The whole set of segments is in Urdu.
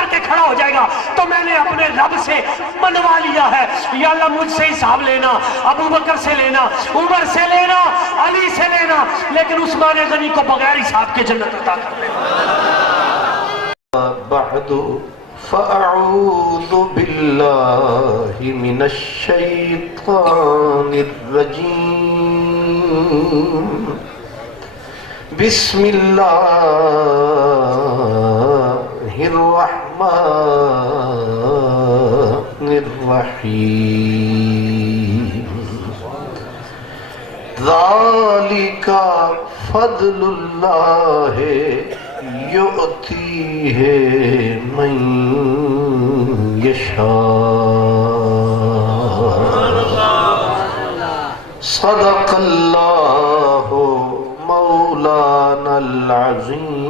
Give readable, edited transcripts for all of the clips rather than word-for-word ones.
کر کے کھڑا ہو جائے گا تو میں نے اپنے رب سے منوا لیا ہے، یا اللہ مجھ سے حساب لینا، ابو بکر سے لینا، عمر سے لینا، علی سے لینا، لیکن عثمان غنی کو بغیر حساب کے جنت عطا کر لینا۔ بعد فأعوذ باللہ من الشیطان الرجیم، بسم اللہ الرحمن الرحیم، ذالک فضل اللہ یؤتیہ من یشاء، صدق اللہ مولانا العظیم،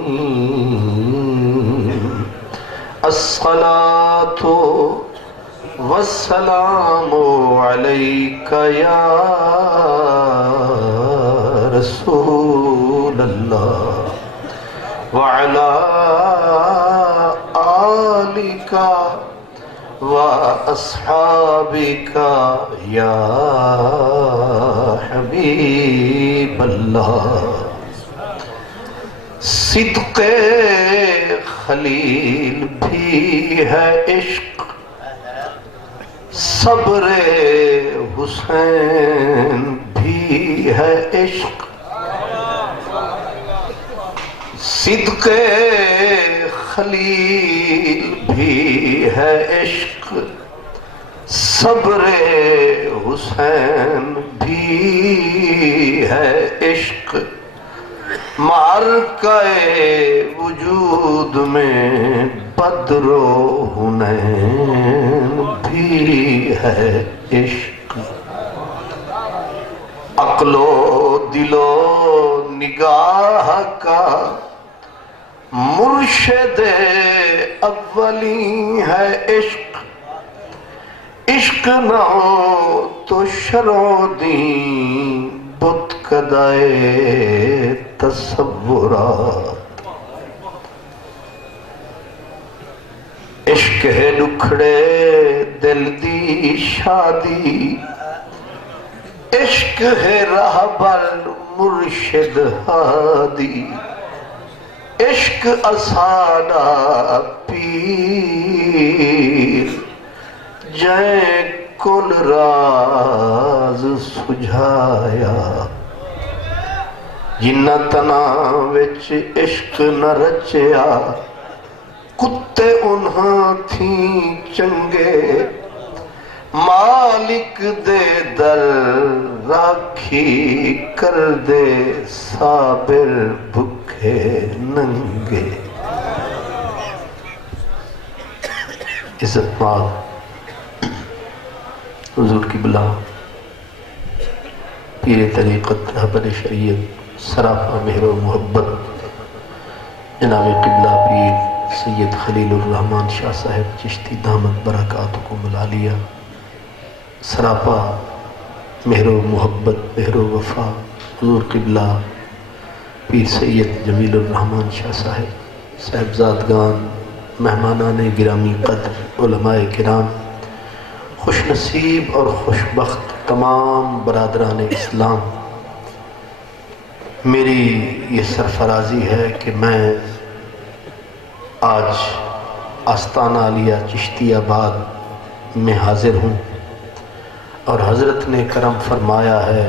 الصلاة والسلام علیک یا رسول اللہ وعلى آلك وأصحابك يا حبيب الله، صدق خلیل بھی ہے عشق، صبر حسین بھی ہے عشق، صدق خلیل بھی ہے عشق، صبر حسین بھی ہے عشق، معرکہ وجود میں بدر و حنین بھی ہے عشق، عقل و دل و نگاہ کا مرشد اولی ہے عشق، عشق نہ ہو تو شرع دین بت کدائے تصورات، عشق ہے دکھڑے دل دی شادی، عشق ہے رہبر مرشد ہادی، عشق اسانا پیر جائیں کل راز سجھایا، جنہ تنا وچ عشق نہ رچیا، کتے انہاں تھیں چنگے، مالک دے در راکھی کر دے صابر بھکھے ننگے۔ عزت مآب حضور کی بلا پیر طریقت رہبر شریعت سراپا مہر و محبت جناب قبلہ پیر سید خلیل الرحمن شاہ صاحب چشتی دامت برکاتکم العالیہ، سراپا مہر و محبت مہر و وفا حضور قبلہ پیر سید جمیل الرحمن شاہ صاحب، صاحبزادگان، مہمانان گرامی قدر، علماء کرام، خوش نصیب اور خوشبخت تمام برادران اسلام، میری یہ سرفرازی ہے کہ میں آج آستانہ عالیہ چشتی آباد میں حاضر ہوں، اور حضرت نے کرم فرمایا ہے،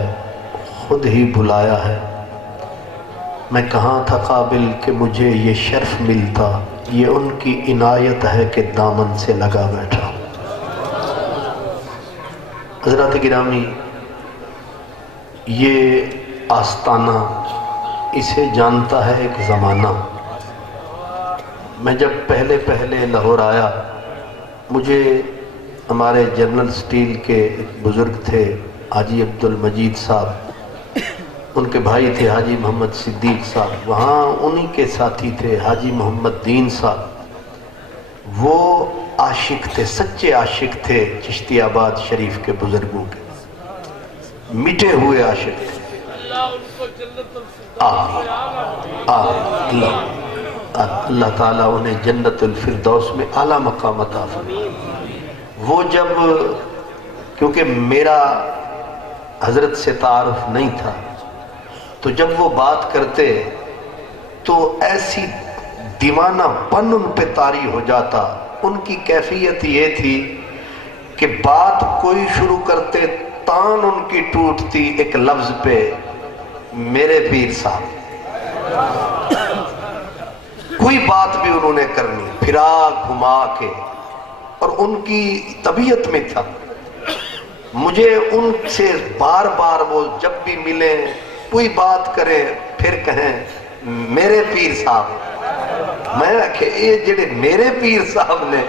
خود ہی بلایا ہے۔ میں کہاں تھا قابل کہ مجھے یہ شرف ملتا، یہ ان کی عنایت ہے کہ دامن سے لگا بیٹھا۔ حضرات گرامی، یہ آستانہ اسے جانتا ہے ایک زمانہ۔ میں جب پہلے لاہور آیا، مجھے ہمارے جنرل سٹیل کے ایک بزرگ تھے حاجی عبدالمجید صاحب، ان کے بھائی تھے حاجی محمد صدیق صاحب، وہاں انہی کے ساتھی تھے حاجی محمد دین صاحب، وہ عاشق تھے، سچے عاشق تھے چشتی آباد شریف کے بزرگوں کے، مٹے ہوئے عاشق تھے۔ آمین آمین اللہ اللہ تعالیٰ انہیں جنت الفردوس میں اعلیٰ مقام عطا فرمائے۔ وہ جب، کیونکہ میرا حضرت سے تعارف نہیں تھا، تو جب وہ بات کرتے تو ایسی دیوانہ پن ان پہ طاری ہو جاتا۔ ان کی کیفیت یہ تھی کہ بات کوئی شروع کرتے، تان ان کی ٹوٹتی ایک لفظ پہ، میرے پیر صاحب۔ کوئی بات بھی انہوں نے کرنی پھرا گھما کے، اور ان کی طبیعت میں تھا۔ مجھے ان سے بار بار وہ جب بھی ملیں کوئی بات کریں پھر کہیں میرے پیر صاحب۔ میں کہ یہ جڑے میرے پیر صاحب نے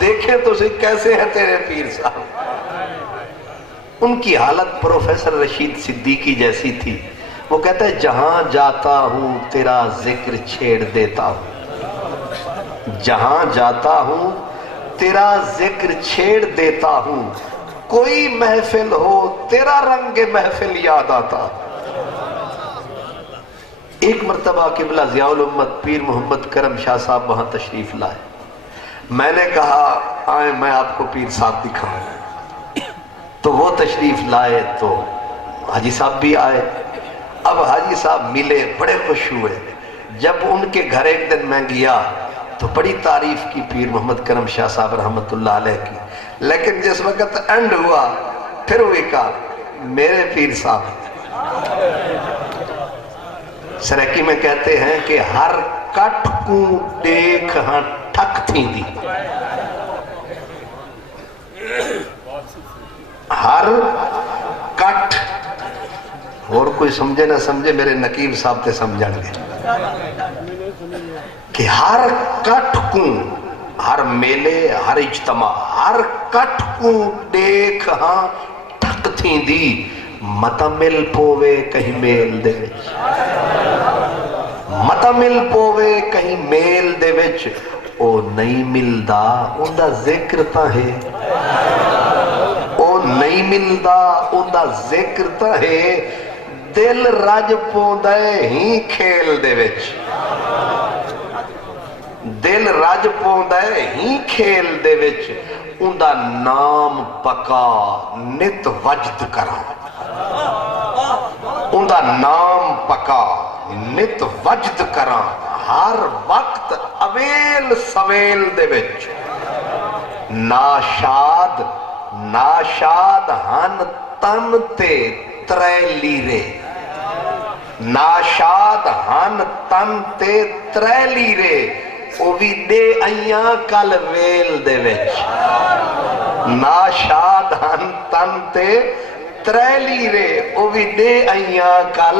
دیکھے تو سے کیسے ہیں تیرے پیر صاحب۔ ان کی حالت پروفیسر رشید صدیقی جیسی تھی۔ وہ کہتا ہے جہاں جاتا ہوں تیرا ذکر چھیڑ دیتا ہوں، جہاں جاتا ہوں تیرا ذکر چھیڑ دیتا ہوں، کوئی محفل ہو تیرا رنگ محفل یاد آتا۔ ایک مرتبہ قبلہ ضیاء الامت پیر محمد کرم شاہ صاحب وہاں تشریف لائے۔ میں نے کہا آئیں میں آپ کو پیر صاحب دکھاؤں۔ تو وہ تشریف لائے تو حاجی صاحب بھی آئے۔ اب حاجی صاحب ملے، بڑے خوش ہوئے۔ جب ان کے گھر ایک دن میں گیا تو بڑی تعریف کی پیر محمد کرم شاہ صاحب رحمت اللہ علیہ کی، لیکن جس وقت اینڈ ہوا پھر ہوئی کہا میرے پیر صاحب۔ سرکی میں کہتے ہیں کہ ہر کٹ کو دیکھ ہاں ٹھک تھی دی، ہر کٹ، اور کوئی سمجھے نہ سمجھے میرے نقیب صاحب تے سمجھن گے کہ ہر کٹ کو، ہر میلے، ہر اجتماع، ہر کٹ کو دیکھ ہاں ٹھک تھی دی، متا مل پوے کہیں میل دے وچ، متا مل پوے کہیں میل دے وچ، او نہیں ملدا ان دا ذکر تا ہے، او نہیں ملدا ان دا ذکر تا ہے، دل رج پوندے ہی کھیل دے وچ، دل رج پوندے ہی کھیل دے وچ، ان دا نام پکا نت وجد کراں، ان دا نام پکا نت وجد کراں، ہر وقت اویل سویل دے وچ، ناشاد ناشاد ہن تن تے ترے لیرے، ناشاد ہن تن تے ترے لیرے، او بھی دے ایاں کل ویل دے وچ، ناشاد ہن تن تے ترے لیرے، او بھی دے ایاں کل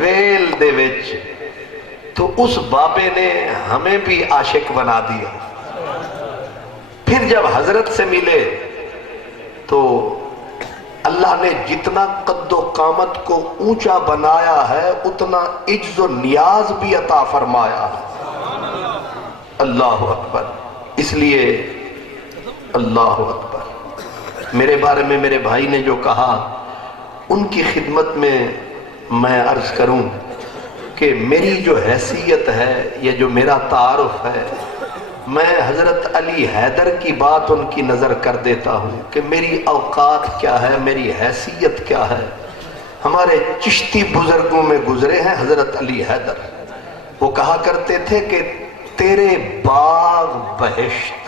ویل دے وچ۔ تو اس بابے نے ہمیں بھی عاشق بنا دیا۔ پھر جب حضرت سے ملے تو اللہ نے جتنا قد و قامت کو اونچا بنایا ہے اتنا عجز و نیاز بھی عطا فرمایا ہے۔ اللہ اکبر۔ اس لیے اللہ اکبر، میرے بارے میں میرے بھائی نے جو کہا ان کی خدمت میں عرض کروں کہ میری جو حیثیت ہے یا جو میرا تعارف ہے، میں حضرت علی حیدر کی بات ان کی نظر کر دیتا ہوں کہ میری اوقات کیا ہے، میری حیثیت کیا ہے۔ ہمارے چشتی بزرگوں میں گزرے ہیں حضرت علی حیدر، وہ کہا کرتے تھے کہ تیرے باغ بہشت،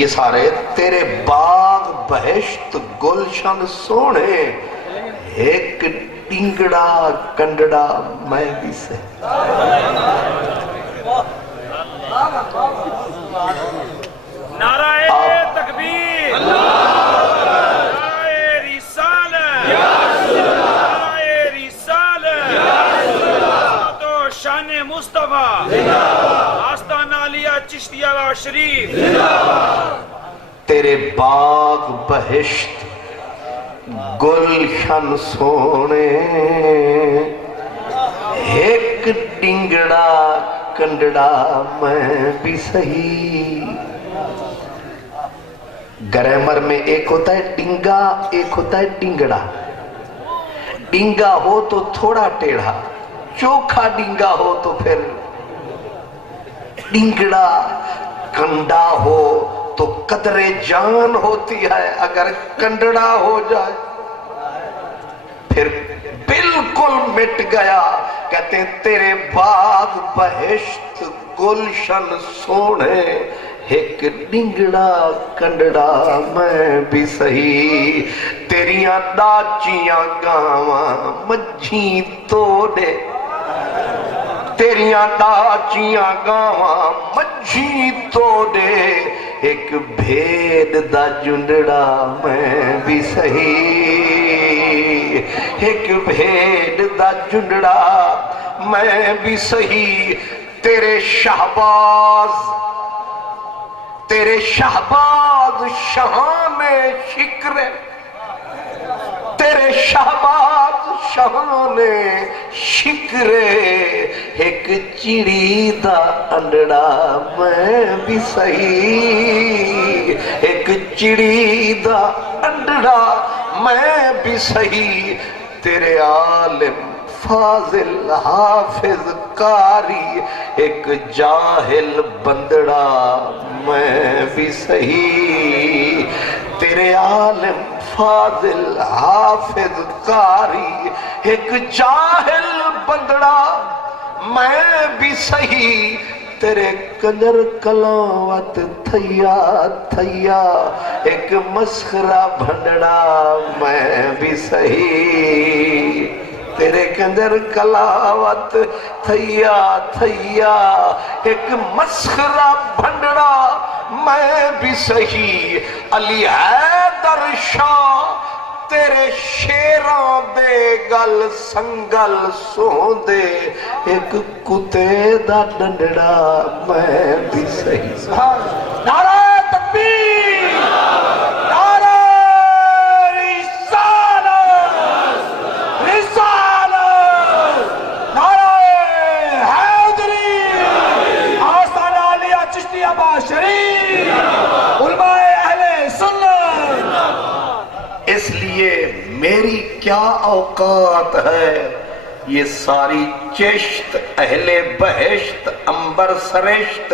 یہ سارے تیرے باغ بہشت گلشن سونے، ایک ٹنگڑا کنڈڑا میں بھی سے۔ نعرہ تکبیر، نعرہ رسالت، نعرہ رسالت، تو شان مصطفیٰ، آستانہ علیہ چشتیہ و شریف۔ تیرے باغ بہشت گلشن سونے، ایک ڈنگڑا کنڈڑا میں بھی سہی۔ گرامر میں ایک ہوتا ہے ڈنگا، ایک ہوتا ہے ڈنگڑا۔ ڈنگا ہو تو تھوڑا ٹیڑھا، چوکھا ڈینگا ہو تو پھر ڈینگڑا، کنڈا ہو تو قدر جان ہوتی ہے، اگر کنڈڑا ہو جائے پھر بالکل مٹ گیا۔ کہتے ہیں تیرے باغ بہشت گلشن سونے، ایک ڈنگڑا کنڈڑا میں بھی سہی، تیریاں ڈاچیاں گاواں مجھیں توڑے، تیریاں ڈاچیاں گاواں مجھیں توڑے، ایک بھیڑ دا جنڈڑا میں بھی سہی، ایک بھیڑ دا جنڈڑا میں بھی سہی، تیرے شہباز شہان شکر، تیرے شہباز شہان شکر، ایک چڑی دا انڈڑا میں بھی سہی، ایک چڑی دا انڈڑا میں بھی سہی، تیرے عالم فاضل حافظ قاری، ایک جاہل بندڑا میں بھی سہی، تیرے عالم فاضل حافظ قاری، ایک جاہل بندڑا میں بھی سہی، تیرے کنجر کلاوت تھیا تھیا، ایک مسخرہ بھنڈڑا میں بھی سہی، تیرے کنجر کلاوت تھیا تھیا، ایک مسخرہ بھنڈڑا میں بھی سہی، علی حیدر شاہ تیرے شیران دے گل سنگل سوندے، ایک کتے دا ڈنڈڑا میں بھی سہی۔ نعرہ تکبیر، نعرہ رسالت، نعرہ حیدری، آستانہ عالیہ چشتی عباس شریف، علماء اہل سنت۔ اس لیے میری کیا اوقات ہے، یہ ساری چشت اہل بہشت امبر سرشت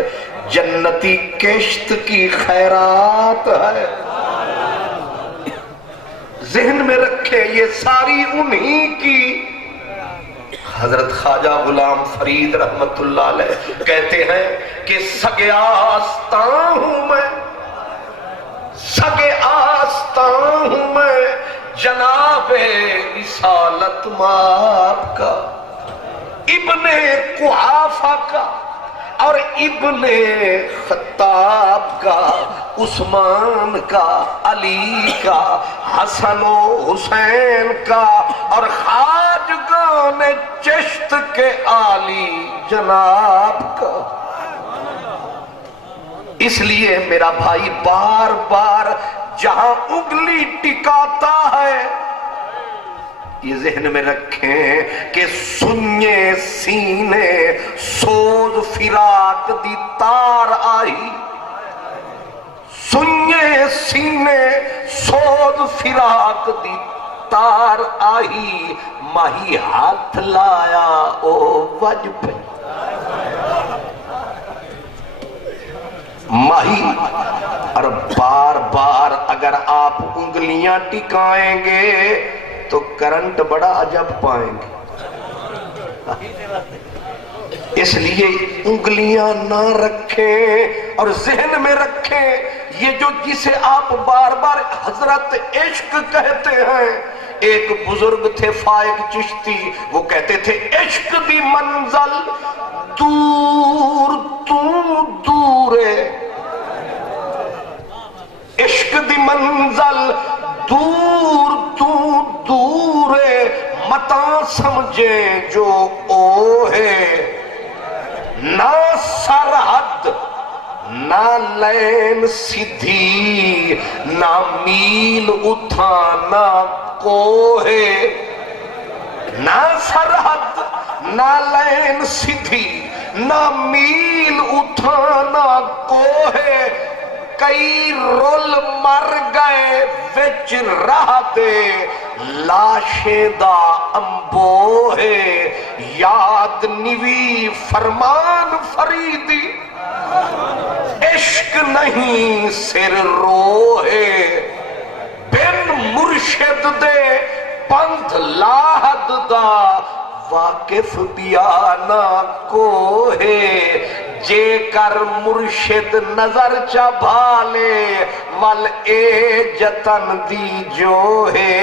جنتی کشت کی خیرات ہے، ذہن میں رکھے یہ ساری انہی کی۔ حضرت خواجہ غلام فرید رحمت اللہ علیہ کہتے ہیں کہ سگے آستان ہوں میں، سگے آستان ہوں میں جناب رسالت ماب کا، ابن قحافہ کا اور ابن خطاب کا، عثمان کا، علی کا، حسن و حسین کا اور خواجگان چشت کے عالی جناب کا۔ اس لیے میرا بھائی بار بار جہاں انگلی ٹکاتا ہے یہ ذہن میں رکھیں کہ سنیے سینے سوز فراق دی تار آئی، سنیے سینے سوز فراق دی تار آئی، ماہی ہاتھ لایا او وج پہ، ماہی۔ اور بار بار اگر آپ انگلیاں ٹکائیں گے تو کرنٹ بڑا عجب پائیں گے، اس لیے انگلیاں نہ رکھیں اور ذہن میں رکھیں یہ جو جسے آپ بار بار حضرت عشق کہتے ہیں۔ ایک بزرگ تھے فائق چشتی، وہ کہتے تھے عشق دی منزل دور تو دور ہے، عشق دی منزل دور تو دور ہے، متا سمجھیں جو او ہے، نہ سرحد نہ لین سدھی، نہ میل اٹھانا کو ہے، نہ سرحد نہ لین سدھی، نہ میل اٹھانا کو ہے، کئی رول مر گئے وچ راہ دے، لاشیں دا امبو ہے، یاد نوی فرمان فریدی، عشق نہیں سر روہے بن مرشد دے پنتھ لاہد دا واقف بیانا کوہے جے کر مرشد نظر چا بھالے ول اے جتن دی جو ہے۔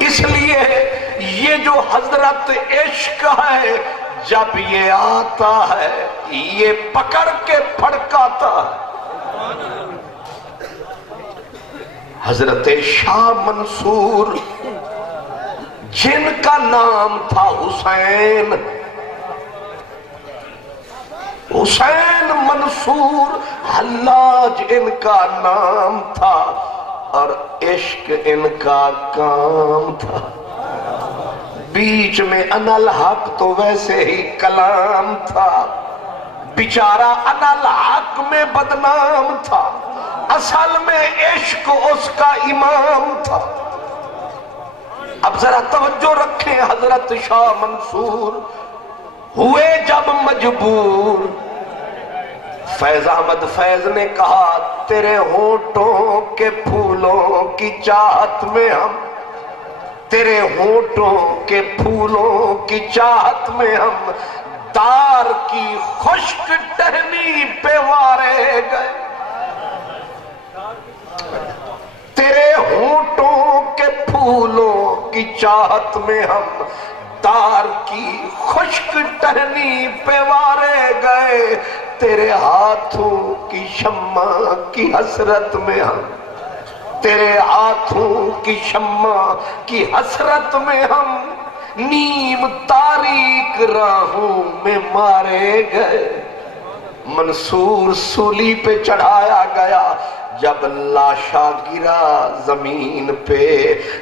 اس لیے یہ جو حضرت عشق ہے جب یہ آتا ہے یہ پکڑ کے پھڑکاتا ہے۔ حضرت شاہ منصور جن کا نام تھا حسین، حسین منصور حلاج ان کا نام تھا اور عشق ان کا کام تھا۔ بیچ میں انا الحق تو ویسے ہی کلام تھا، بیچارہ انا الحق میں بدنام تھا، اصل میں عشق اس کا امام تھا۔ اب ذرا توجہ رکھیں، حضرت شاہ منصور ہوئے جب مجبور، فیض احمد فیض نے کہا تیرے ہونٹوں کے پھولوں کی چاہت میں ہم، تیرے ہونٹوں کے پھولوں کی چاہت میں ہم دار کی خشک ٹہنی پہ وارے گئے۔ تیرے ہونٹوں کے پھولوں کی چاہت میں ہم دار کی خشک ٹہنی پہ وارے گئے، تیرے ہاتھوں کی شمع کی حسرت میں ہم، تیرے ہاتھوں کی شمع کی حسرت میں ہم نیم تاریک راہوں میں مارے گئے۔ منصور سولی پہ چڑھایا گیا، جب لاشا گرا زمین پہ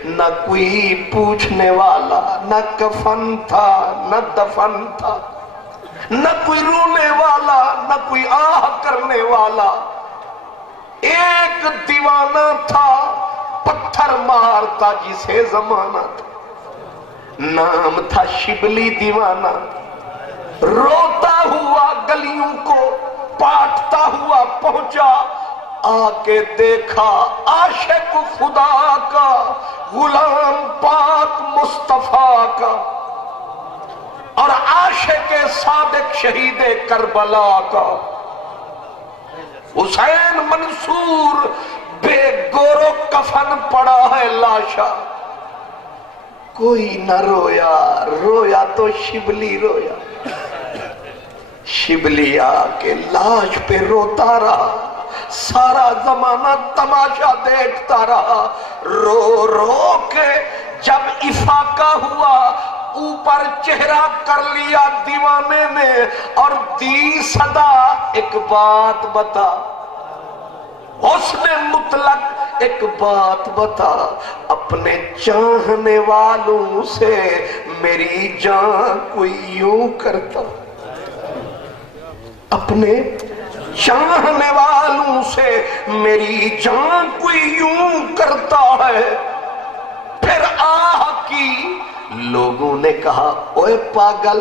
نہ کوئی پوچھنے والا، نہ کفن تھا نہ دفن تھا، نہ کوئی رونے والا نہ کوئی آہ کرنے والا، ایک دیوانہ تھا پتھر مارتا جسے زمانہ تھا، نام تھا شبلی دیوانہ، روتا ہوا گلیوں کو پاٹتا ہوا پہنچا، آکے دیکھا عاشق خدا کا، غلام پاک مصطفیٰ کا، اور عاشق صادق شہید کربلا کا۔ حسین منصور بے گورو کفن پڑا ہے لاشا، کوئی نہ رویا، رویا تو شبلی رویا، شبلی آکے لاش پہ روتا رہا، سارا زمانہ تماشا دیکھتا رہا، رو رو کے جب افاقہ ہوا اوپر چہرہ کر لیا دیوانے نے اور دی صدا، ایک بات بتا حسن مطلق، ایک بات بتا اپنے چاہنے والوں سے میری جان کوئی یوں کرتا، اپنے چاہنے والوں سے میری جان کوئی یوں کرتا ہے۔ پھر آہ کی، لوگوں نے کہا اوے پاگل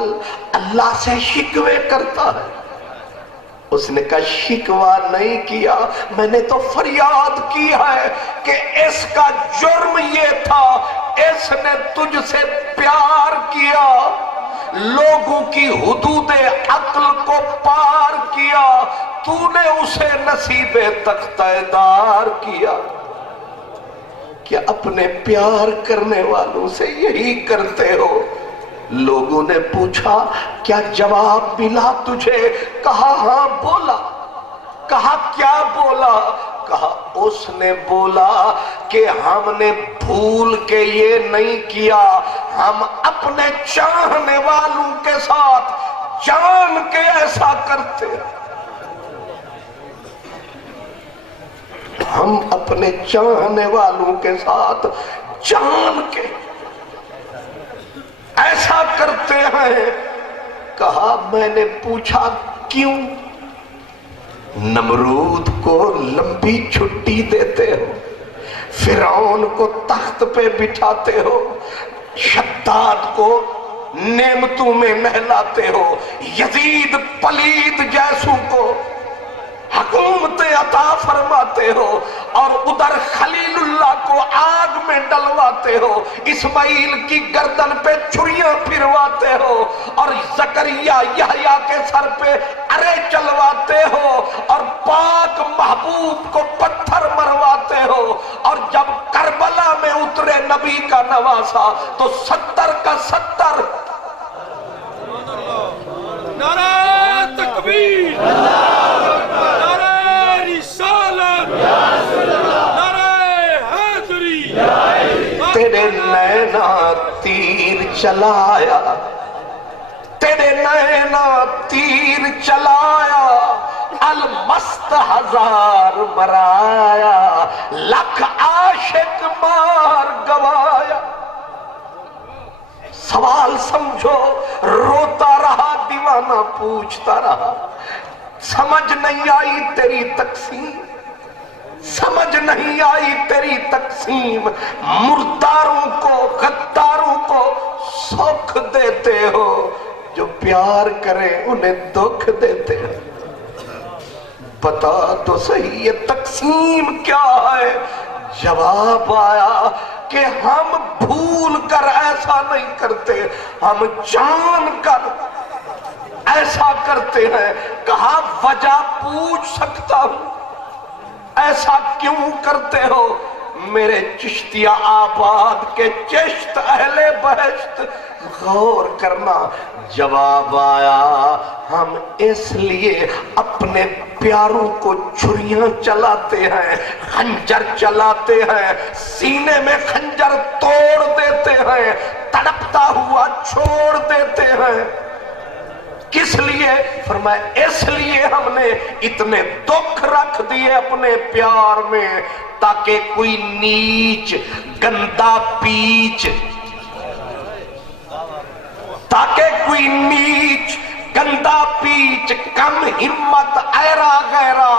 اللہ سے شکوے کرتا ہے، اس نے کہا شکوہ نہیں کیا، میں نے تو فریاد کی ہے کہ اس کا جرم یہ تھا اس نے تجھ سے پیار کیا، لوگوں کی حدود عقل کو پار کیا، تو نے اسے نصیب تختہ دار کیا۔ کیا اپنے پیار کرنے والوں سے یہی کرتے ہو؟ لوگوں نے پوچھا کیا جواب ملا تجھے؟ کہا ہاں بولا۔ کہا کیا بولا؟ کہا اس نے بولا کہ ہم نے بھول کے یہ نہیں کیا، ہم اپنے چاہنے والوں کے ساتھ جان کے ایسا کرتے، ہم اپنے چاہنے والوں کے ساتھ جان کے ایسا کرتے ہیں۔ کہا میں نے پوچھا کیوں؟ نمرود کو لمبی چھٹی دیتے ہو، فرعون کو تخت پہ بٹھاتے ہو، شداد کو نعمتوں میں نہلاتے ہو، یزید پلید جیسوں کو حکومتیں عطا فرماتے ہو، اور ادھر خلیل اللہ کو آگ میں ڈلواتے ہو، اسماعیل کی گردن پہ چھریاں پھرواتے ہو، اور زکریا یحییٰ کے سر پہ ارے چلواتے ہو، اور پاک محبوب کو پتھر مرواتے ہو، اور جب کربلا میں اترے نبی کا نواسا تو 70 کا 70 نعرہ تکبیر، نعرہ رسالت، نعرہ حیدری، تیرے نینا تیر چلایا، تیرے نینا تیر چلایا، المست ہزار مرایا، لکھ عاشق مار گوایا۔ سوال سمجھو، روتا رہا دیوانہ پوچھتا رہا، سمجھ نہیں آئی تیری تقسیم، سمجھ نہیں آئی تیری تقسیم، مرداروں کو غداروں کو سکھ دیتے ہو، جو پیار کریں انہیں دکھ دیتے ہو۔ بتا تو صحیح یہ تقسیم کیا ہے؟ جواب آیا کہ ہم بھول کر ایسا نہیں کرتے، ہم جان کر ایسا کرتے ہیں۔ کہا وجہ پوچھ سکتا ہوں، ایسا کیوں کرتے ہو؟ میرے چشتیہ آباد کے چشت اہل بہشت، غور کرنا۔ جواب آیا ہم اس لیے اپنے پیاروں کو چھریاں چلاتے ہیں، خنجر چلاتے ہیں، سینے میں خنجر توڑ دیتے ہیں، تڑپتا ہوا چھوڑ دیتے ہیں۔ کس لیے؟ فرمایا اس لیے ہم نے اتنے دکھ رکھ دیے اپنے پیار میں، تاکہ کوئی نیچ گندا پیچ، تاکہ کوئی نیچ گندا پیچ کم ہمت ایرا غیرہ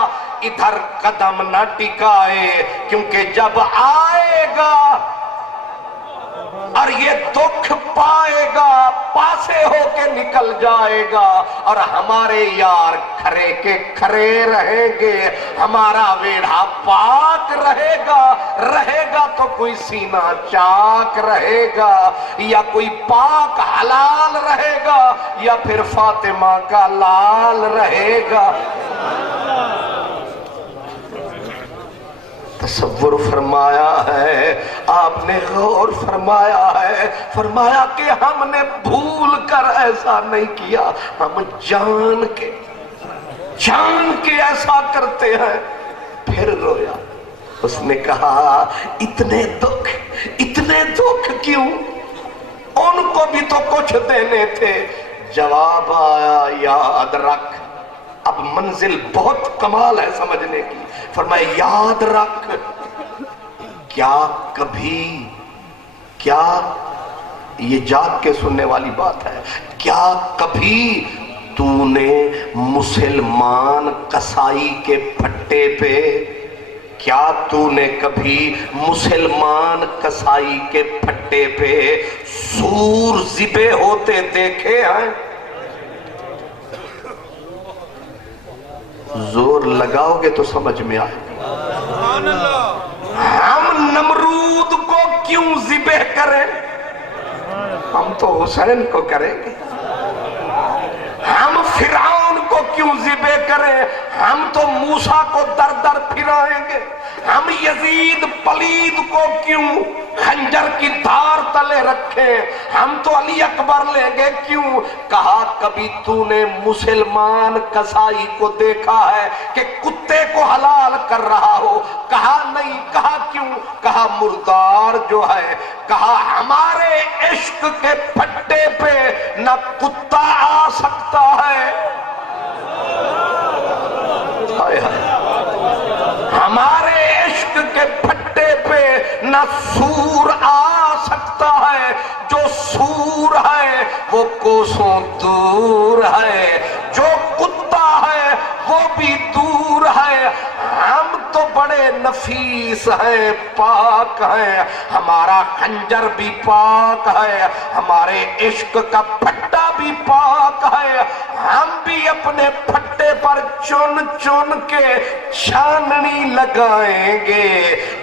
ادھر قدم نہ ٹکائے، کیونکہ جب آئے گا اور یہ دکھ پائے گا پاسے ہو کے نکل جائے گا، اور ہمارے یار کھرے کے کھرے رہیں گے، ہمارا ویڑھا پاک رہے گا تو کوئی سینہ چاک رہے گا، یا کوئی پاک حلال رہے گا، یا پھر فاطمہ کا لال رہے گا۔ تصور فرمایا ہے، آپ نے غور فرمایا ہے، فرمایا کہ ہم نے بھول کر ایسا نہیں کیا، ہم جان کے ایسا کرتے ہیں۔ پھر رویا، اس نے کہا اتنے دکھ کیوں؟ ان کو بھی تو کچھ دینے تھے۔ جواب آیا یاد رکھ، اب منزل بہت کمال ہے سمجھنے کی۔ فرمایا یاد رکھ، کیا یہ جاگ کے سننے والی بات ہے، کیا کبھی تو نے مسلمان قصائی کے پھٹے پہ، کیا تو نے کبھی مسلمان قصائی کے پھٹے پہ سور ذبح ہوتے دیکھے ہیں؟ زور لگاؤ گے تو سمجھ میں آئے گا۔ ہم نمرود کو کیوں ذبح کریں؟ ہم تو حسین کو کریں گے۔ ہم فرعون کو کیوں ذبح کریں؟ ہم تو موسیٰ کو در در پھرائیں گے۔ ہم یزید پلید کو کیوں خنجر کی دھار تلے رکھیں؟ ہم تو علی اکبر لیں گے کیوں؟ کہا کبھی تو نے مسلمان قصائی کو دیکھا ہے کہ کتے کو حلال کر رہا ہو؟ کہا نہیں۔ کہا کیوں؟ کہا مردار جو ہے، کہا ہمارے عشق کے پھٹے پہ نہ کتا آ سکتا ہے، ہمارے عشق کے پھٹے پہ نہ سور آ سکتا ہے، جو سور ہے وہ کوسوں دور ہے، جو کتا ہے وہ بھی دور ہے۔ ہم تو بڑے نفیس ہیں، پاک ہیں، ہمارا خنجر بھی پاک ہے، ہمارے عشق کا پھٹا بھی پاک ہے، ہم بھی اپنے پھٹے پر چن چن کے چھاننی لگائیں گے،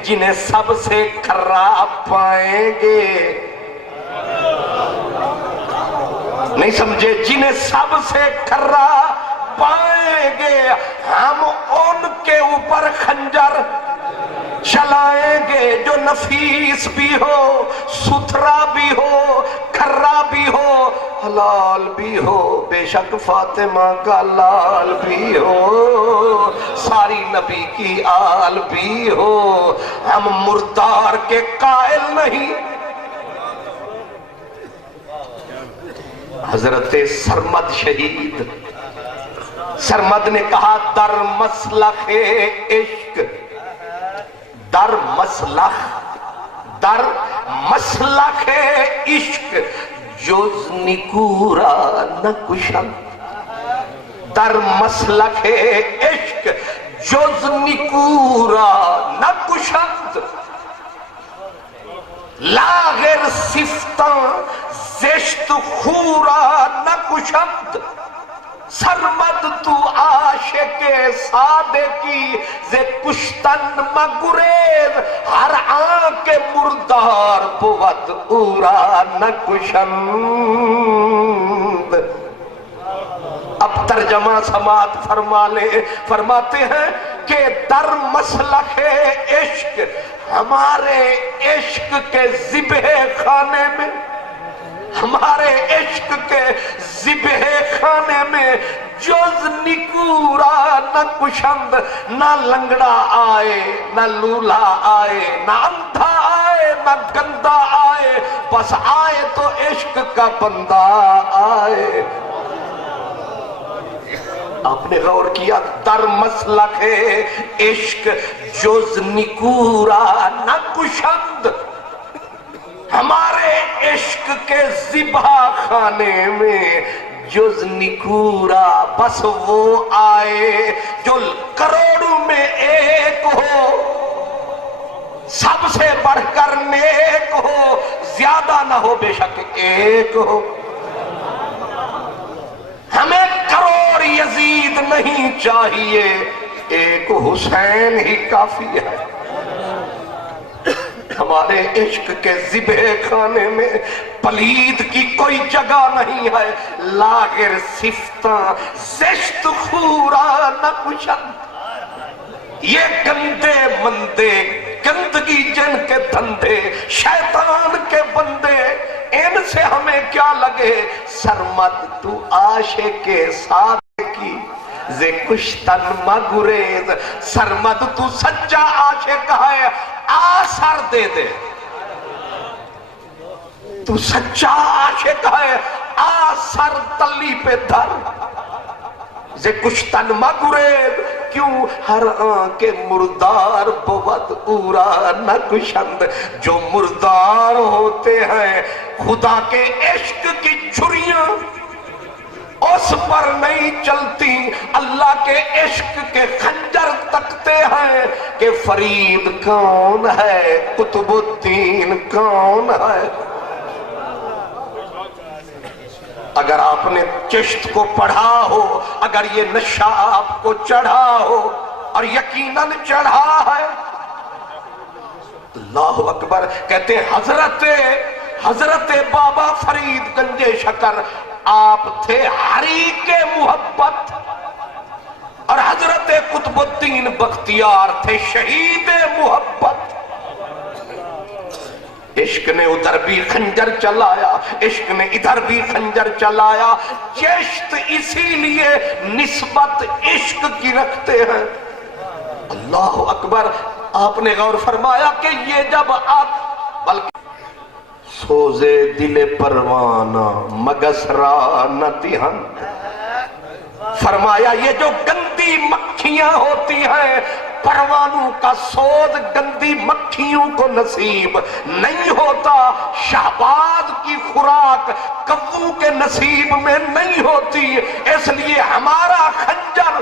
جنہیں سب سے خراب پائیں گے۔ نہیں سمجھے؟ جنہیں سب سے خراب پائیں گے ہم ان کے اوپر خنجر چلائیں گے، جو نفیس بھی ہو، ستھرا بھی ہو، کھرا بھی ہو، حلال بھی ہو، بے شک فاطمہ کا لال بھی ہو، ساری نبی کی آل بھی ہو۔ ہم مردار کے قائل نہیں۔ حضرت سرمد شہید، سرمد نے کہا در مسلخ عشق، در مسلخ عشق جز نکورا نہ کشند، در مسلخ عشق جز نکورا نہ کشند، لاغر صفتاں زشت خورا نہ کشند، سرمد تو عاشق صادقی ز کشتن مگریز، ہر آنکھ مردار بود اورا نہ کشند۔ اب ترجمہ سماعت فرما لے، فرماتے ہیں کہ در مسلخ عشق، ہمارے عشق کے ذبح خانے میں، ہمارے عشق کے ذبح خانے میں جز نکورا نہ کشند، نہ لنگڑا آئے، نہ لولا آئے، نہ اندھا آئے، نہ گندا آئے، بس آئے تو عشق کا بندہ آئے۔ آپ نے غور کیا؟ در مسلخ عشق جز نکورا نہ کشند، ہمارے عشق کے ذبح خانے میں جز نکورا بس وہ آئے جو کروڑوں میں ایک ہو، سب سے بڑھ کر نیک ہو، زیادہ نہ ہو بے شک ایک ہو۔ ہمیں کروڑ یزید نہیں چاہیے، ایک حسین ہی کافی ہے۔ ہمارے عشق کے ذبح خانے میں پلید کی کوئی جگہ نہیں ہے، لاغر صفتاں زشت خورا نہ کشند، یہ گندے مندے گندگی جن کے دھندے، شیطان کے بندے، ان سے ہمیں کیا لگے؟ سرمد تو عاشق صادقی ز کشتن مگریز، سرمد تو سچا عاشق ہے، آثر دے دے، تو سچا عاشق ہے، آثر تلی پہ دھر، ز کشتن مگریز، کیوں ہر آنکھ مردار بود اورا نہ کشند، جو مردار ہوتے ہیں خدا کے عشق کی چھریاں اس پر نہیں چلتی، اللہ کے عشق کے خنجر تکتے ہیں کہ فرید کون ہے، قطب الدین کون ہے۔ اگر آپ نے چشت کو پڑھا ہو، اگر یہ نشہ آپ کو چڑھا ہو، اور یقیناً چڑھا ہے، اللہ اکبر، کہتے حضرت بابا فرید گنج شکر آپ تھے حریق محبت، اور حضرت قطب الدین بختیار تھے شہید محبت۔ عشق نے ادھر بھی خنجر چلایا، عشق نے ادھر بھی خنجر چلایا، چشت اسی لیے نسبت عشق کی رکھتے ہیں۔ اللہ اکبر، آپ نے غور فرمایا کہ یہ جب آپ بلکہ سوزے دل پروانہ مگسرا نہ تہند، فرمایا یہ جو گندی مکھیاں ہوتی ہیں، پروانوں کا سود گندی مکھیوں کو نصیب نہیں ہوتا، شہباز کی خوراک کبو کے نصیب میں نہیں ہوتی، اس لیے ہمارا خنجر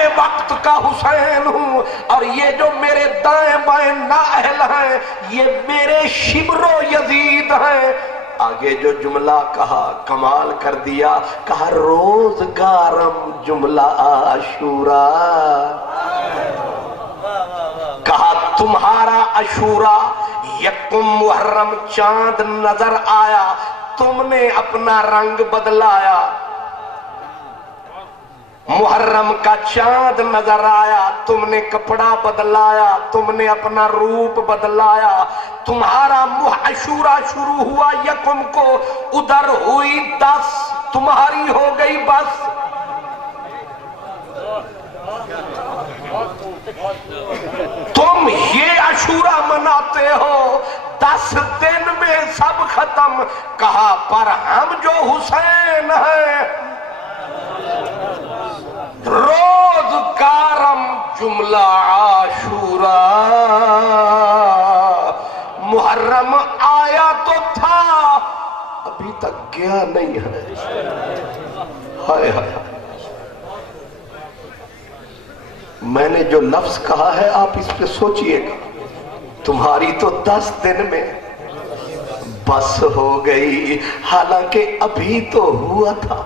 پہلے وقت کا حسین ہوں، اور یہ جو میرے دائیں بائیں نااہل ہیں یہ میرے شمر و یزید ہیں۔ آگے جو جملہ کہا کمال کر دیا، کہا روزگارم جملہ عاشورا، کہا تمہارا عاشورا یکم محرم چاند نظر آیا، تم نے اپنا رنگ بدلایا، محرم کا چاند نظر آیا، تم نے کپڑا بدلایا، تم نے اپنا روپ بدلایا، تمہارا عاشورا شروع ہوا یکم کو، ادھر ہوئی 10، تمہاری ہو گئی بس۔ تم یہ عاشورا مناتے ہو 10 دن میں سب ختم، کہا پر ہم جو حسین ہیں روزگارم جملہ عاشورا، محرم آیا تو تھا ابھی تک گیا نہیں ہے۔ ہائے ہائے، میں نے جو لفظ کہا ہے آپ اس پہ سوچئے گا، تمہاری تو 10 دن میں بس ہو گئی، حالانکہ ابھی تو ہوا تھا۔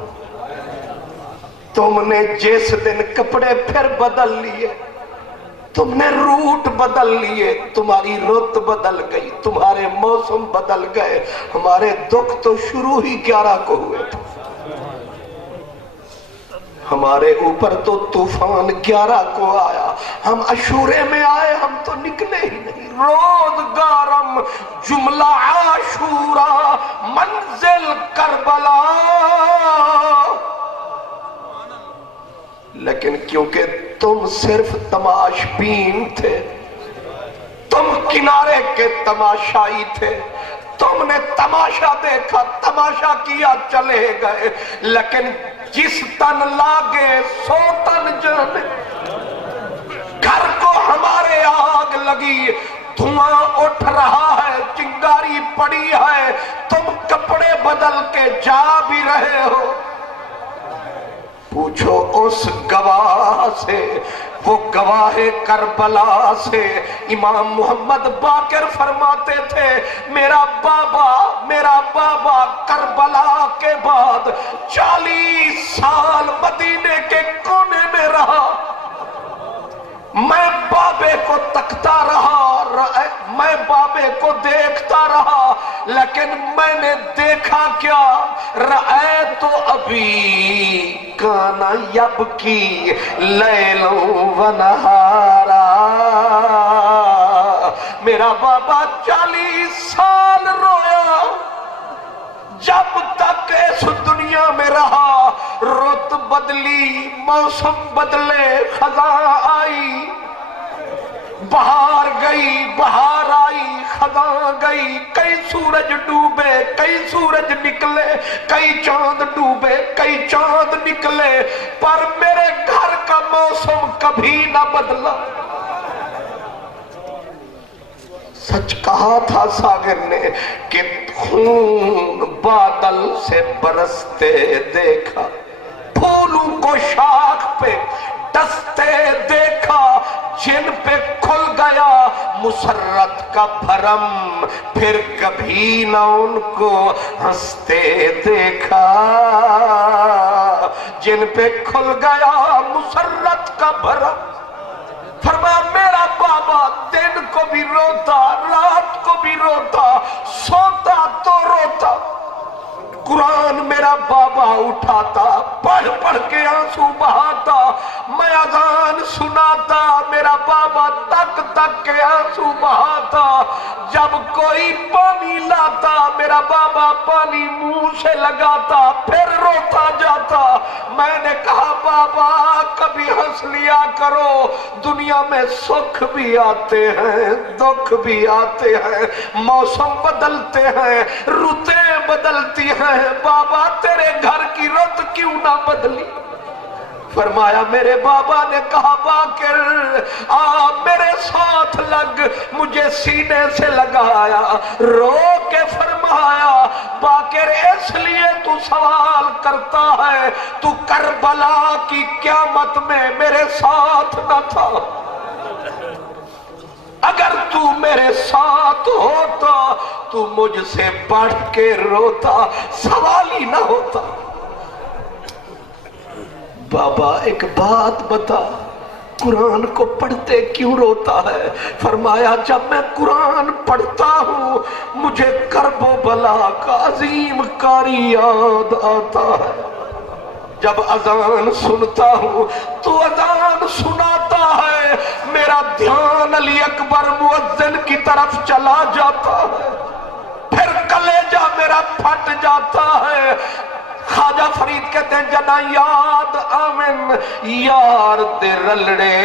تم نے جس دن کپڑے پھر بدل لیے، تم نے روٹ بدل لیے، تمہاری رت بدل گئی، تمہارے موسم بدل گئے، ہمارے دکھ تو شروع ہی 11 کو ہوئے تھے، ہمارے اوپر تو طوفان 11 کو آیا، ہم عاشورے میں آئے، ہم تو نکلے ہی نہیں۔ روزگارم جملہ عاشورا منزل کربلا، لیکن کیونکہ تم صرف تماش بین تھے، تم کنارے کے تماشائی تھے، تم نے تماشا دیکھا، تماشا کیا، چلے گئے، لیکن جس تن لاگے سو تن جانے، گھر کو ہمارے آگ لگی، دھواں اٹھ رہا ہے، چنگاری پڑی ہے، تم کپڑے بدل کے جا بھی رہے ہو۔ پوچھو اس گواہ سے، وہ گواہ کربلا سے، امام محمد باقر فرماتے تھے میرا بابا کربلا کے بعد 40 سال مدینے کے کونے میں رہا، میں بابے کو تکتا رہا، میں بابے کو دیکھتا رہا، لیکن میں نے دیکھا کیا؟ رأیت ابی کان یبکی لیلا و نہارا، میرا بابا 40 سال رویا، جب تک اس دنیا میں رہا، رت بدلی، موسم بدلے، خزاں آئی، بہار گئی، بہار آئی، خزاں گئی، کئی سورج ڈوبے، کئی سورج نکلے، کئی چاند ڈوبے، کئی چاند نکلے، پر میرے گھر کا موسم کبھی نہ بدلا۔ سچ کہا تھا ساغر نے کہ خون بادل سے برستے دیکھا، پھولوں کو شاخ پہ ڈستے دیکھا، جن پہ کھل گیا مسرت کا بھرم، پھر کبھی نہ ان کو ہنستے دیکھا، جن پہ کھل گیا مسرت کا بھرم۔ فرمایا میرا بابا دن کو بھی روتا، رات کو بھی روتا، سوتا تو روتا، قرآن میرا بابا اٹھاتا، پڑھ پڑھ کے آنسو بہاتا، میں اذان سناتا، میرا بابا تک تک کے آنسو بہاتا، جب کوئی پانی لاتا میرا بابا پانی منہ سے لگاتا، پھر روتا جاتا۔ میں نے کہا بابا کبھی ہنس لیا کرو، دنیا میں سکھ بھی آتے ہیں، دکھ بھی آتے ہیں، موسم بدلتے ہیں، رتیں بدلتی ہیں، بابا تیرے گھر کی رت کیوں نہ بدلی؟ فرمایا میرے بابا نے کہا باقر آپ میرے ساتھ لگ، مجھے سینے سے لگایا، رو کے فرمایا باقر اس لیے تو سوال کرتا ہے، تو کربلا کی قیامت میں میرے ساتھ نہ تھا، اگر تو میرے ساتھ ہوتا تو مجھ سے بڑھ کے روتا، سوال ہی نہ ہوتا۔ بابا ایک بات بتا، قرآن کو پڑھتے کیوں روتا ہے؟ فرمایا جب میں قرآن پڑھتا ہوں مجھے کرب و بلا کا عظیم قاری یاد آتا ہے، جب اذان سنتا ہوں تو اذان سناتا ہے، میرا دھیان علی اکبر مؤذن کی طرف چلا جاتا ہے، پھر کلیجہ میرا پھٹ جاتا ہے۔ خواجہ فرید کہتے ہیں جنا یاد آمن یار دے رلڑے،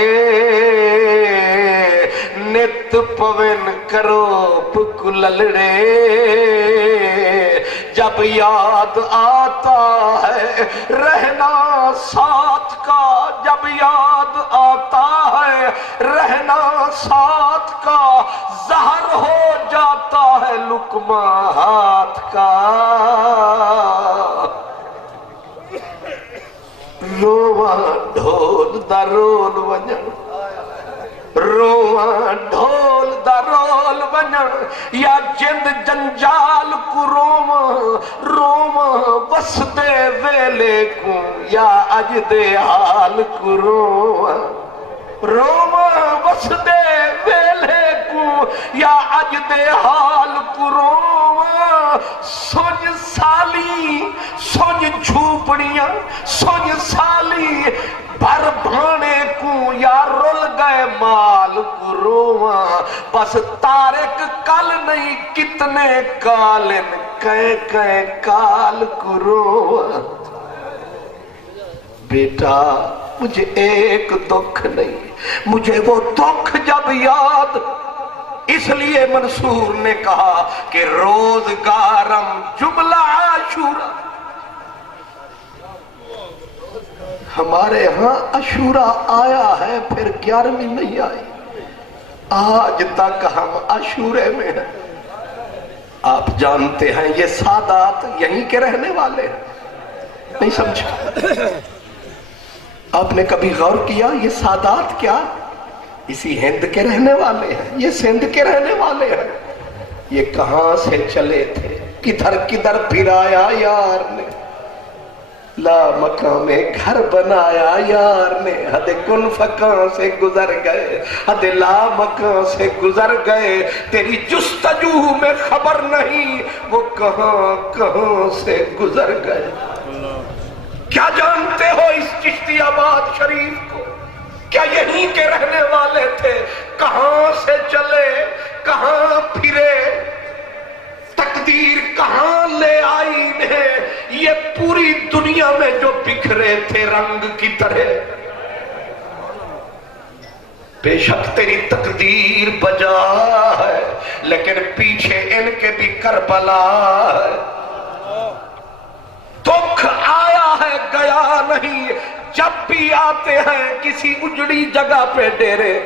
نت پون کروپ کللڑے، جب یاد آتا ہے رہنا ساتھ کا، جب یاد آتا ہے رہنا ساتھ کا، زہر ہو جاتا ہے لقمہ ہاتھ کا۔ رواں ڈھول دا رول ونجن، رواں ڈھول دا رول ونجن، یا جند جنجال کو رواں رواں بس دے ویلے کو، یا اج دے حال کو رواں رواں بس دے ویلے کو، یا اج دے حال کو رواں۔ سنج سالی سنج جھوپڑیاں سنج سالی بھر بھانے کو، یا رل گئے مال کو رواں، بس تارک کل نہیں کتنے کالن کہیں کال کو رواں۔ بیٹا مجھے ایک دکھ نہیں، مجھے وہ دکھ جب یاد، اس لیے منصور نے کہا کہ روزگارم جملہ عاشورہ، ہمارے ہاں عاشورہ آیا ہے پھر 11ویں نہیں آئی، آج تک ہم عاشورے میں ہیں۔ آپ جانتے ہیں یہ سادات یہیں کے رہنے والے ہیں، نہیں سمجھا؟ آپ نے کبھی غور کیا یہ سادات کیا اسی ہند کے رہنے والے ہیں، یہ سندھ کے رہنے والے ہیں، یہ کہاں سے چلے تھے، کدھر کدھر پھرایا یار نے، لا مقام گھر بنایا یار نے، حد کن فکاں سے گزر گئے، حد لا مکان سے گزر گئے، تیری جستجو میں خبر نہیں وہ کہاں کہاں سے گزر گئے۔ کیا جانتے ہو اس چشتی آباد شریف کو؟ کیا یہیں کے رہنے والے تھے؟ کہاں سے چلے، کہاں پھرے، تقدیر کہاں لے آئی انہیں، یہ پوری دنیا میں جو بکھرے تھے رنگ کی طرح۔ بے شک تیری تقدیر بجا ہے، لیکن پیچھے ان کے بھی کربلا ہے۔ دکھ آیا ہے گیا نہیں، جب بھی آتے ہیں کسی اجڑی جگہ پہ ڈیرے۔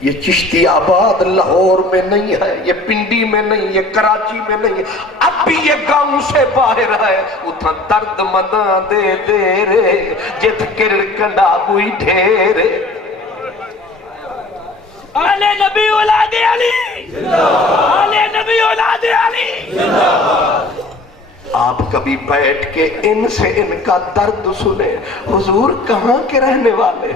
یہ چشتی آباد لاہور میں نہیں ہے، یہ پنڈی میں نہیں، یہ کراچی میں نہیں، اب بھی یہ گاؤں سے باہر ہے۔ اتھا درد مداں دے دے رے، جت کر کنڈا بوئی ڈھیرے۔ آلِ نبی اولاد علی، آلِ نبی اولاد علی۔ آپ کبھی بیٹھ کے ان سے ان کا درد سنے، حضور کہاں کے رہنے والے؟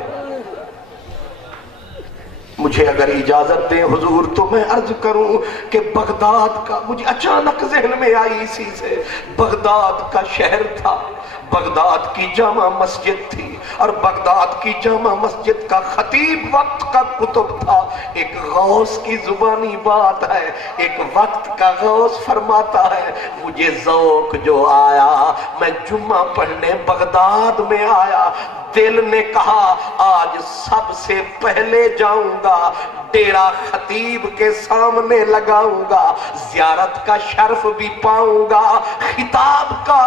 مجھے اگر اجازت دیں حضور تو میں عرض کروں کہ بغداد کا، مجھے اچانک ذہن میں آئی اسی سے، بغداد کا شہر تھا، بغداد کی جامع مسجد تھی، اور بغداد کی جامع مسجد کا خطیب وقت کا کتب تھا۔ ایک غوث کی زبانی بات ہے، ایک وقت کا غوث فرماتا ہے مجھے ذوق جو آیا میں جمعہ پڑھنے بغداد میں آیا، دل نے کہا آج سب سے پہلے جاؤں گا، ڈیرا خطیب کے سامنے لگاؤں گا، زیارت کا شرف بھی پاؤں گا، خطاب کا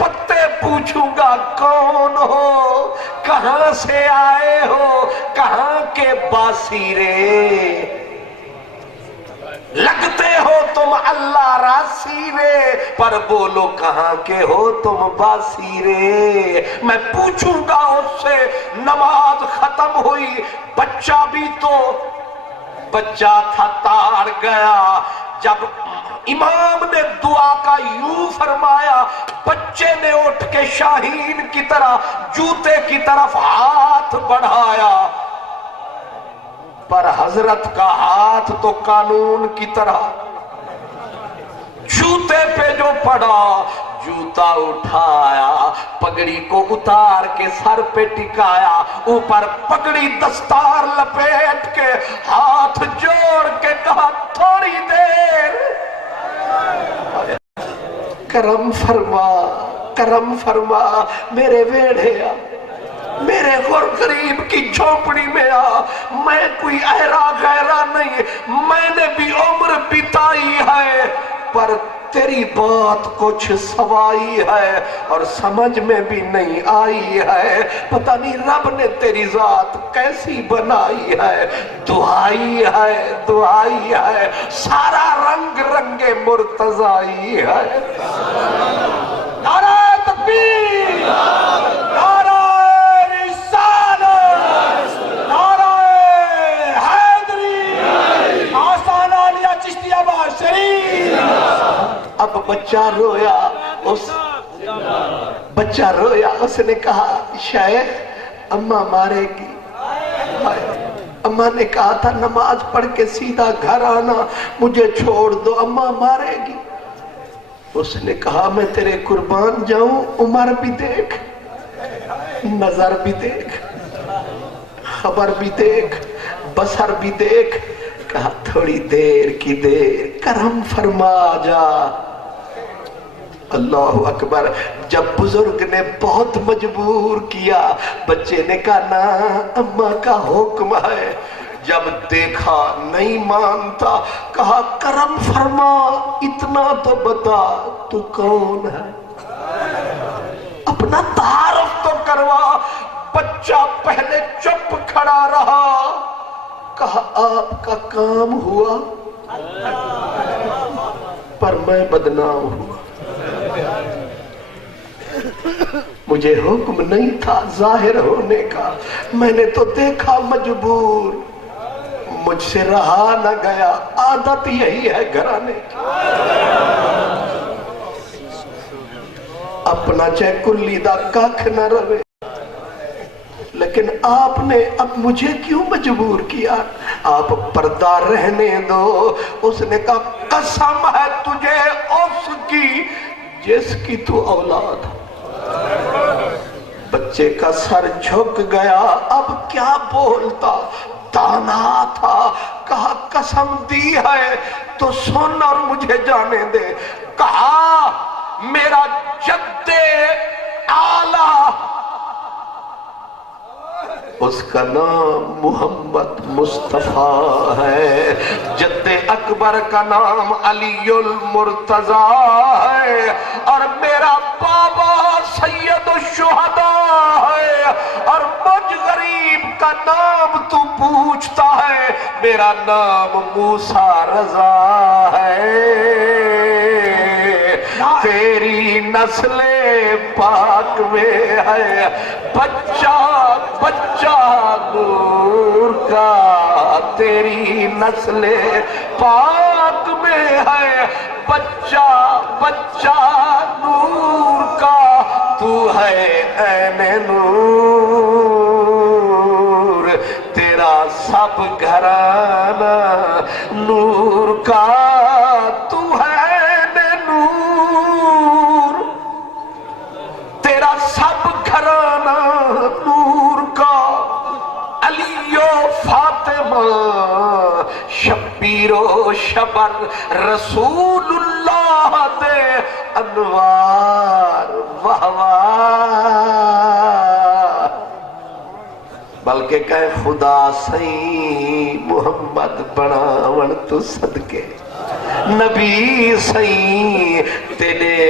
پتے پوچھوں گا کون ہو، کہاں سے آئے ہو، کہاں کے باسیرے، لگتے ہو تم اللہ راسیرے، پر بولو کہاں کے ہو تم باسیرے۔ میں پوچھوں گا اس سے، نماز ختم ہوئی، بچہ بھی تو بچہ تھا تار گیا، جب امام نے دعا کا یوں فرمایا، بچے نے اٹھ کے شاہین کی طرح جوتے کی طرف ہاتھ بڑھایا، پر حضرت کا ہاتھ تو قانون کی طرح جوتے پہ جو پڑا، جوتا اٹھایا، پگڑی کو اتار کے سر پہ ٹکایا، اوپر پگڑی دستار لپیٹ کے ہاتھ جوڑ کے کہا تھوڑی دیر کرم فرما، کرم فرما، میرے ویڑھے آ، میرے غر قریب کی جھوپڑی میں آ، میں کوئی اہرا غیرہ نہیں، میں نے بھی عمر بتائی ہے، پر تیری بات کچھ سوائی ہے اور سمجھ میں بھی نہیں آئی ہے، پتہ نہیں رب نے تیری ذات کیسی بنائی ہے، دعائی ہے، دعائی ہے، سارا رنگ رنگ مرتضائی ہے۔ نعرہ تکبیر، نعرہ رسالت، نعرہ حیدری، آستانہ عالیہ چشتی آباد شریف۔ اب بچہ رویا، اس نے کہا شیخ اماں مارے گی، اماں نے کہا تھا نماز پڑھ کے سیدھا گھر آنا، مجھے چھوڑ دو، اماں مارے گی۔ اس نے کہا میں تیرے قربان جاؤں، عمر بھی دیکھ، نظر بھی دیکھ، خبر بھی دیکھ، بصر بھی دیکھ، کہا تھوڑی دیر کی دیر کرم فرما جا۔ اللہ اکبر، جب بزرگ نے بہت مجبور کیا، بچے نے کہا نا اماں کا حکم ہے، جب دیکھا نہیں مانتا، کہا کرم فرما، اتنا تو بتا تو کون ہے، اپنا تعارف تو کروا۔ بچہ پہلے چپ کھڑا رہا، کہا آپ کا کام ہوا پر میں بدنام ہوا، مجھے حکم نہیں تھا ظاہر ہونے کا، میں نے تو دیکھا مجبور، مجھ سے رہا نہ گیا، عادت یہی ہے گھرانے کی، اپنا چاہے کلی دا کاکھ نہ روے، لیکن آپ نے اب مجھے کیوں مجبور کیا، آپ پردہ رہنے دو۔ اس نے کہا قسم ہے تجھے اس کی جس کی تو اولاد، بچے کا سر جھک گیا، اب کیا بولتا، دانا تھا، کہا قسم دی ہے تو سن اور مجھے جانے دے، کہا میرا جد اعلیٰ اس کا نام محمد مصطفیٰ ہے، جد اکبر کا نام علی المرتضیٰ ہے، اور میرا بابا سید الشہداء ہے، اور مجھ غریب کا نام تو پوچھتا ہے، میرا نام موسیٰ رضا ہے۔ تیری نسل پاک میں ہے بچہ بچہ نور کا، تیری نسل پاک میں ہے بچہ بچہ نور کا، تو ہے عین نور، تیرا سب گھرانہ نور کا، تو ہے سب گھرانہ نور کا، علی و فاطمہ شبیر و شبر رسول اللہ دے انوار وہوار، بلکہ کہے خدا سئی محمد بناون تو صدقے، نبی سئی تیرے